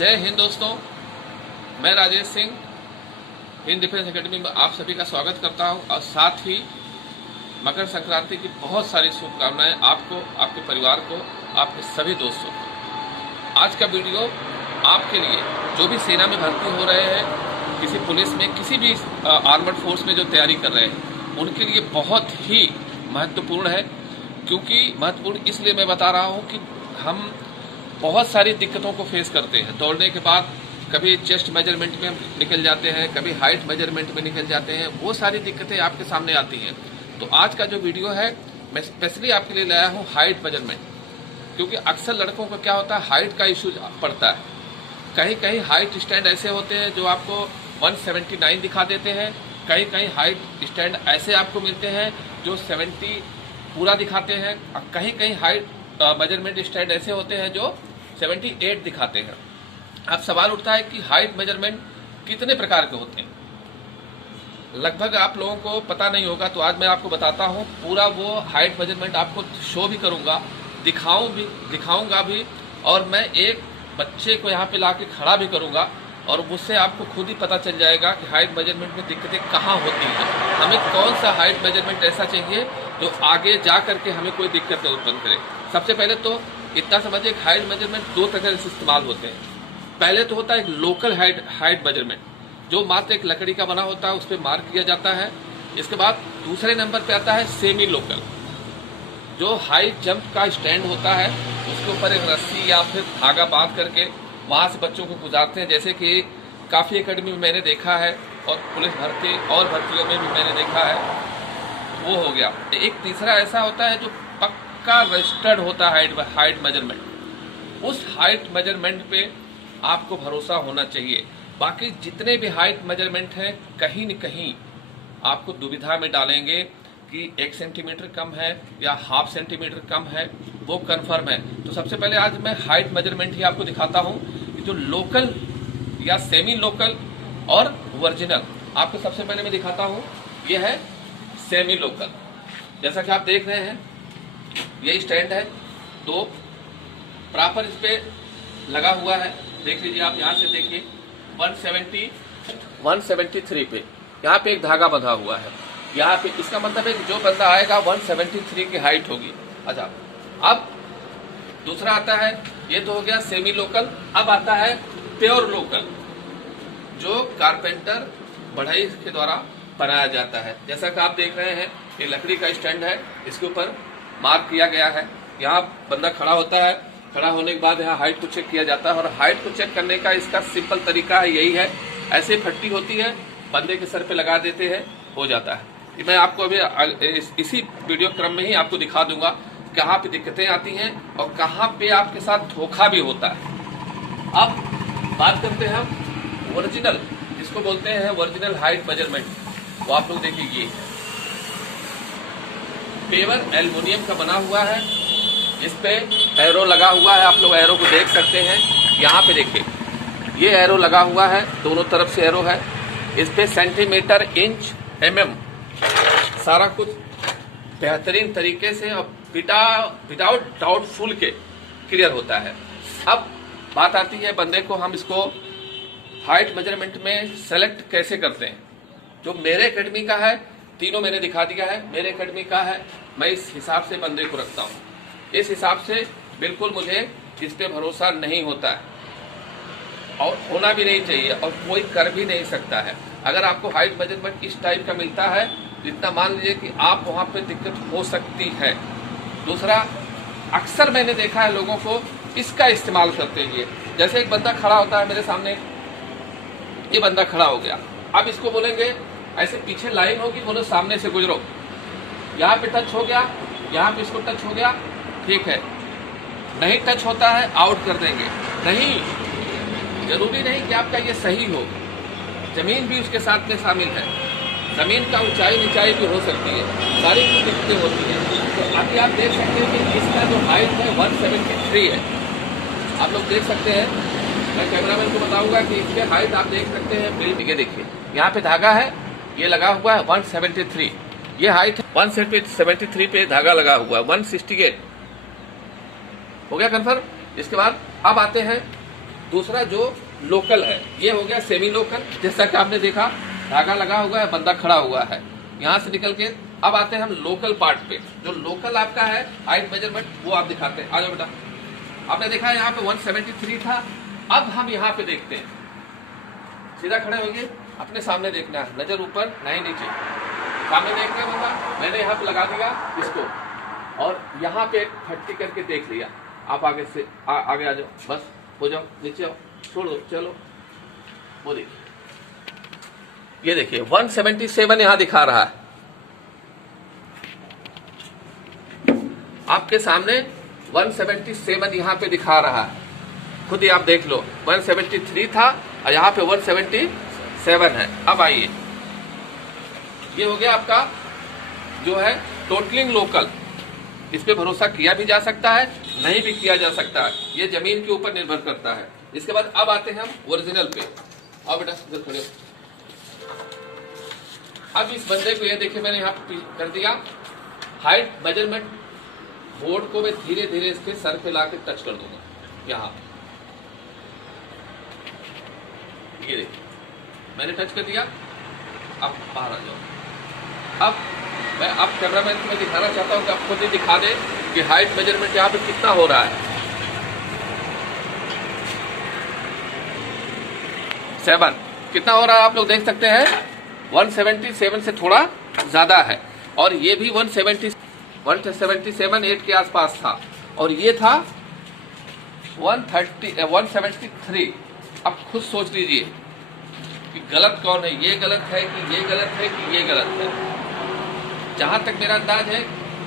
जय हिंद दोस्तों, मैं राजेश सिंह हिंद डिफेंस एकेडमी में आप सभी का स्वागत करता हूं और साथ ही मकर संक्रांति की बहुत सारी शुभकामनाएं आपको, आपके परिवार को, आपके सभी दोस्तों को। आज का वीडियो आपके लिए जो भी सेना में भर्ती हो रहे हैं, किसी पुलिस में, किसी भी आर्मर्ड फोर्स में जो तैयारी कर रहे हैं, उनके लिए बहुत ही महत्वपूर्ण है। क्योंकि महत्वपूर्ण इसलिए मैं बता रहा हूँ कि हम बहुत सारी दिक्कतों को फेस करते हैं। दौड़ने के बाद कभी चेस्ट मेजरमेंट में निकल जाते हैं, कभी हाइट मेजरमेंट में निकल जाते हैं, वो सारी दिक्कतें आपके सामने आती हैं। तो आज का जो वीडियो है मैं स्पेशली आपके लिए लाया हूँ हाइट मेजरमेंट। क्योंकि अक्सर लड़कों को क्या होता है, हाइट का इशू पड़ता है। कहीं कहीं हाइट स्टैंड ऐसे होते हैं जो आपको 179 दिखा देते हैं, कहीं कहीं हाइट स्टैंड ऐसे आपको मिलते हैं जो 70 पूरा दिखाते हैं, और कहीं कहीं हाइट मेजरमेंट स्टैंड ऐसे होते हैं जो 78 दिखाते हैं। अब सवाल उठता है कि हाइट मेजरमेंट कितने प्रकार के होते हैं। लगभग आप लोगों को पता नहीं होगा, तो आज मैं आपको बताता हूँ। पूरा वो हाइट मेजरमेंट आपको शो भी करूँगा, दिखाऊंगा भी, और मैं एक बच्चे को यहाँ पे ला के खड़ा भी करूँगा, और उससे आपको खुद ही पता चल जाएगा कि हाइट मेजरमेंट में दिक्कतें कहाँ होती हैं। हमें कौन सा हाइट मेजरमेंट ऐसा चाहिए जो आगे जा करके हमें कोई दिक्कत नहीं उत्पन्न करे। सबसे पहले तो इतना समझिए कि हाइट मेजरमेंट दो तरह से इस्तेमाल होते हैं। पहले तो होता है एक लोकल हाइट मेजरमेंट, जो मात्र एक लकड़ी का बना होता है, उस पर मार्क किया जाता है। इसके बाद दूसरे नंबर पे आता है सेमी लोकल, जो हाई जंप का स्टैंड होता है, उसके ऊपर एक रस्सी या फिर धागा बांध करके वहाँ से बच्चों को गुजारते हैं। जैसे कि काफ़ी एकेडमी में मैंने देखा है, और पुलिस भर्ती और भर्तियों में भी मैंने देखा है, वो हो गया। एक तीसरा ऐसा होता है जो पक्का रजिस्टर्ड होता है हाइट मेजरमेंट। उस हाइट मेजरमेंट पे आपको भरोसा होना चाहिए। बाकी जितने भी हाइट मेजरमेंट हैं, कहीं न कहीं आपको दुविधा में डालेंगे कि 1 सेंटीमीटर कम है या ½ सेंटीमीटर कम है, वो कंफर्म है। तो सबसे पहले आज मैं हाइट मेजरमेंट ही आपको दिखाता हूँ कि जो लोकल या सेमी लोकल और ओरिजिनल। आपको सबसे पहले मैं दिखाता हूँ, ये है सेमी लोकल। जैसा कि आप देख रहे हैं, ये स्टैंड है, दो प्रॉपर इस पे लगा हुआ है। देख लीजिए, आप यहाँ से देखिए 173 पे यहाँ पे एक धागा बंधा हुआ है। यहाँ पे इसका मतलब है कि जो बंदा आएगा 173 की हाइट होगी। अच्छा, अब दूसरा आता है, ये तो हो गया सेमी लोकल। अब आता है प्योर लोकल, जो कारपेंटर बढ़ई के द्वारा बनाया जाता है। जैसा कि आप देख रहे हैं, ये लकड़ी का स्टैंड है, इसके ऊपर मार्क किया गया है। यहाँ बंदा खड़ा होता है, खड़ा होने के बाद यहाँ हाइट को चेक किया जाता है। और हाइट को चेक करने का इसका सिंपल तरीका है, यही है, ऐसे फट्टी होती है, बंदे के सर पे लगा देते हैं, हो जाता है। मैं आपको अभी इसी वीडियो क्रम में ही आपको दिखा दूंगा कहाँ पे दिक्कतें आती हैं और कहाँ पे आपके साथ धोखा भी होता है। अब बात करते हैं हम ओरिजिनल, जिसको बोलते हैं ओरिजिनल हाइट मेजरमेंट। वो आप लोग देखिए, ये पेवर एल्युमिनियम का बना हुआ है, इस पे एरो लगा हुआ है। आप लोग एरो को देख सकते हैं, यहाँ पे देखिए, ये एरो लगा हुआ है, दोनों तरफ से एरो है। इस पे सेंटीमीटर, इंच, mm सारा कुछ बेहतरीन तरीके से और विदाउट डाउटफुल के क्लियर होता है। अब बात आती है बंदे को, हम इसको हाइट मेजरमेंट में सेलेक्ट कैसे करते हैं। जो मेरे एकेडमी का है, तीनों मैंने दिखा दिया है, मेरे एकेडमी का है, मैं इस हिसाब से बंदे को रखता हूँ। इस हिसाब से बिल्कुल मुझे इस पे भरोसा नहीं होता है, और होना भी नहीं चाहिए, और कोई कर भी नहीं सकता है। अगर आपको हाइट मेजरमेंट इस टाइप का मिलता है, इतना मान लीजिए कि आप वहाँ पे दिक्कत हो सकती है। दूसरा, अक्सर मैंने देखा है लोगों को इसका इस्तेमाल करते हुए। जैसे एक बंदा खड़ा होता है मेरे सामने, ये बंदा खड़ा हो गया, अब इसको बोलेंगे ऐसे पीछे लाइन होगी, बोलो सामने से गुजरो, यहाँ पे टच हो गया, यहाँ पे इसको टच हो गया, ठीक है। नहीं टच होता है, आउट कर देंगे। नहीं, जरूरी नहीं कि आपका ये सही हो, जमीन भी उसके साथ में शामिल है, जमीन का ऊंचाई नीचाई भी हो सकती है, सारी कुछ दिक्कतें होती हैं। तो अभी आप देख सकते हैं कि इसका जो हाइट है 173 है। आप लोग देख सकते हैं, मैं कैमरामैन को बताऊंगा कि इसके हाइट आप देख सकते हैं। बिल्कुल, ये देखिए, यहाँ पे धागा है, ये लगा हुआ है 173, ये हाइट है 173 पे धागा लगा हुआ है, 168 हो गया कन्फर्म। इसके बाद अब आते हैं दूसरा जो लोकल है, ये हो गया सेमी लोकल। जैसा कि आपने देखा धागा लगा हुआ है, बंदा खड़ा हुआ है, यहाँ से निकल के अब आते हैं हम लोकल पार्ट पे। जो लोकल आपका है हाइट मेजरमेंट वो आप दिखाते हैं। आ जाओ बेटा। आपने देखा यहाँ पे 173 था, अब हम यहाँ पे देखते हैं। सीधा खड़े होंगे, अपने सामने देखना है, नजर ऊपर नहीं नीचे, सामने देख रहे होगा। मैंने यहाँ पे लगा दिया इसको और यहाँ पे एक 30 करके देख लिया। आप आगे से आगे आ जाओ, बस हो जाओ, नीचे आओ, छोड़ो, चलो। वो देखिए, ये देखिए 177 यहाँ दिखा रहा है आपके सामने। 177 यहाँ पे दिखा रहा है, खुद ही आप देख लो। 173 था और यहाँ पे 177 है। अब आइए, ये हो गया आपका जो है टोटलिंग लोकल। इस पे भरोसा किया भी जा सकता है, नहीं भी किया जा सकता है, ये जमीन के ऊपर निर्भर करता है। इसके बाद अब आते हैं हम ओरिजिनल पे। आओ बेटा इधर खड़े। अब इस बंदे को ये देखिए मैंने यहाँ कर दिया हाइट मेजरमेंट बोर्ड को मैं धीरे धीरे इसके सर पे लाके टच कर दूंगा यहाँ। ये देखिए मैंने टच कर दिया, अब बाहर आ जाओ। अब मैं अब कैमरामैन को मैं दिखाना चाहता हूँ कि आप खुद ही दिखा दे कि हाइट मेजरमेंट यहाँ पे कितना हो रहा है। 7 कितना हो रहा है आप लोग देख सकते हैं। 177 से थोड़ा ज्यादा है और ये भी 177 के आसपास था और ये था 173। अब खुद सोच लीजिए कि गलत कौन है, ये गलत है कि ये गलत है कि ये गलत है। जहां तक मेरा अंदाज है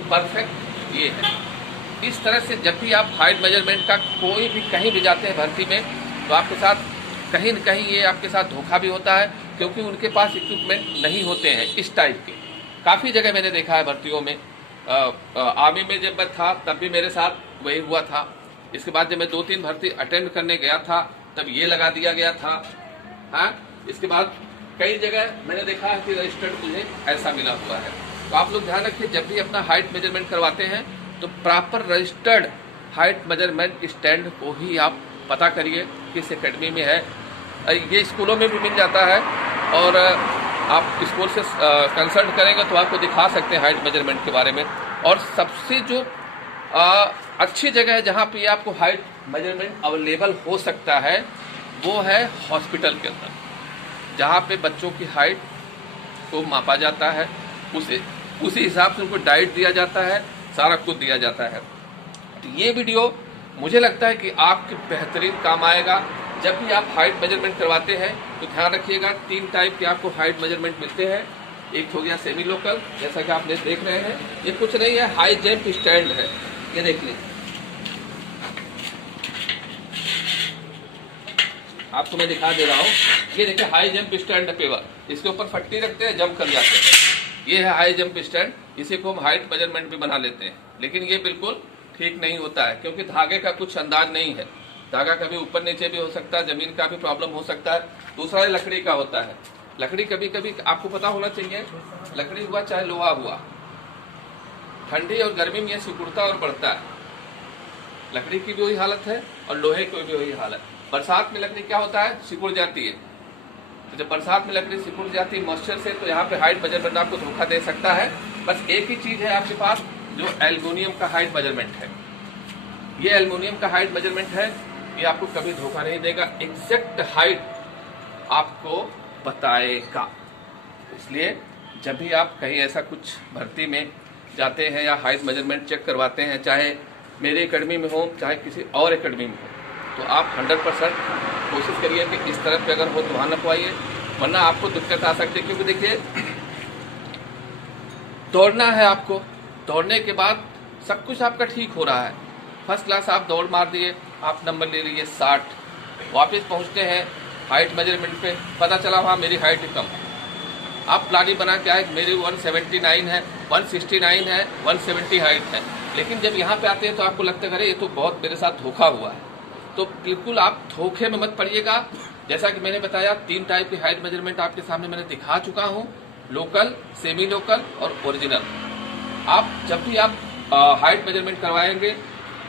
परफेक्ट ये है। इस तरह से जब भी आप हाइट मेजरमेंट का कोई भी कहीं भी जाते हैं भर्ती में, तो आपके साथ कहीं न कहीं ये आपके साथ धोखा भी होता है, क्योंकि उनके पास इक्विपमेंट नहीं होते हैं इस टाइप के। काफ़ी जगह मैंने देखा है भर्तियों में। आर्मी में जब मैं था तब भी मेरे साथ वही हुआ था। इसके बाद जब मैं 2-3 भर्ती अटेंड करने गया था तब ये लगा दिया गया था। हाँ, इसके बाद कई जगह मैंने देखा है कि रजिस्टर्ड मुझे ऐसा मिला हुआ है। तो आप लोग ध्यान रखिए, जब भी अपना हाइट मेजरमेंट करवाते हैं तो proper registered height measurement stand को ही आप पता करिए किस एकेडमी में है। ये स्कूलों में भी मिल जाता है और आप स्कूल से कंसल्ट करेंगे तो आपको दिखा सकते हैं हाइट मेजरमेंट के बारे में। और सबसे जो अच्छी जगह है जहाँ पे आपको हाइट मेजरमेंट अवेलेबल हो सकता है वो है हॉस्पिटल के अंदर, जहाँ पे बच्चों की हाइट को मापा जाता है, उसी हिसाब से उनको डाइट दिया जाता है, सारा कुछ दिया जाता है। तो ये वीडियो मुझे लगता है कि आपके बेहतरीन काम आएगा। जब भी आप हाइट मेजरमेंट करवाते हैं तो ध्यान रखिएगा 3 टाइप के आपको हाइट मेजरमेंट मिलते हैं। एक हो गया सेमी लोकल, जैसा कि आप देख रहे हैं, ये कुछ नहीं है, हाई जंप स्टैंड है। ये देख लीजिए, आपको मैं दिखा दे रहा हूँ। ये देखिए हाई जंप स्टैंड पेवर, इसके ऊपर फट्टी रखते हैं, जंप कर जाते हैं। ये है हाई जंप स्टैंड, इसी को हम हाइट मेजरमेंट भी बना लेते हैं। लेकिन ये बिल्कुल ठीक नहीं होता है, क्योंकि धागे का कुछ अंदाज नहीं है। धागा कभी ऊपर नीचे भी हो सकता है, जमीन का भी प्रॉब्लम हो सकता है। दूसरा लकड़ी का होता है। लकड़ी कभी कभी आपको पता होना चाहिए, लकड़ी हुआ चाहे लोहा हुआ, ठंडी और गर्मी में ये सिकुड़ता और बढ़ता है। लकड़ी की भी वही हालत है और लोहे की भी वही हालत। बरसात में लकड़ी क्या होता है, सिकुड़ जाती है। तो जब बरसात में लकड़ी सिकुड़ जाती है मॉइस्चर से, तो यहाँ पे हाइट मेजरमेंट आपको धोखा दे सकता है। बस एक ही चीज है आपके पास, जो एल्युमिनियम का हाइट मेजरमेंट है। ये एल्युमिनियम का हाइट मेजरमेंट है, ये आपको कभी धोखा नहीं देगा, एग्जैक्ट हाइट आपको बताएगा। इसलिए जब भी आप कहीं ऐसा कुछ भर्ती में जाते हैं या हाइट मेजरमेंट चेक करवाते हैं, चाहे मेरी एकेडमी में हो चाहे किसी और एकेडमी में हो, तो आप 100% कोशिश करिए कि इस तरफ पे अगर हो तो वहाँ नपवाइए, वरना आपको दिक्कत आ सकती है। क्योंकि देखिए दौड़ना है आपको, दौड़ने के बाद सब कुछ आपका ठीक हो रहा है, फर्स्ट क्लास आप दौड़ मार दिए, आप नंबर ले लिए 60, वापस पहुँचते हैं हाइट मेजरमेंट पे, पता चला वहाँ मेरी हाइट ही कम है। आप प्लानिंग बना के आए मेरी 179 है, 169 है, 170 हाइट है, लेकिन जब यहाँ पे आते हैं तो आपको लगता है अरे ये तो बहुत मेरे साथ धोखा हुआ है। तो बिल्कुल आप धोखे में मत पड़िएगा। जैसा कि मैंने बताया 3 टाइप की हाइट मेजरमेंट आपके सामने मैंने दिखा चुका हूँ, लोकल, सेमी लोकल और ओरिजिनल। आप जब भी आप हाइट मेजरमेंट करवाएंगे,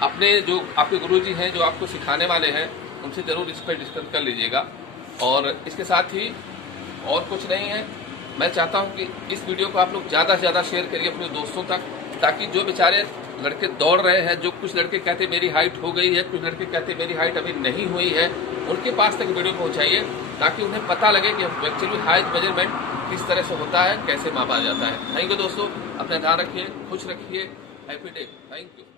अपने जो आपके गुरुजी हैं जो आपको सिखाने वाले हैं, उनसे ज़रूर इस पर डिस्कस कर लीजिएगा। और इसके साथ ही और कुछ नहीं है, मैं चाहता हूं कि इस वीडियो को आप लोग ज़्यादा से ज़्यादा शेयर करिए अपने दोस्तों तक, ताकि जो बेचारे लड़के दौड़ रहे हैं, जो कुछ लड़के कहते मेरी हाइट हो गई है, कुछ लड़के कहते मेरी हाइट अभी नहीं हुई है, उनके पास तक वीडियो पहुंचाइए, ताकि उन्हें पता लगे कि एक्चुअली हाइट मेजरमेंट किस तरह से होता है, कैसे मापा जाता है। थैंक यू दोस्तों, अपना ध्यान रखिए, खुश रखिए, हैप्पी डे, थैंक यू।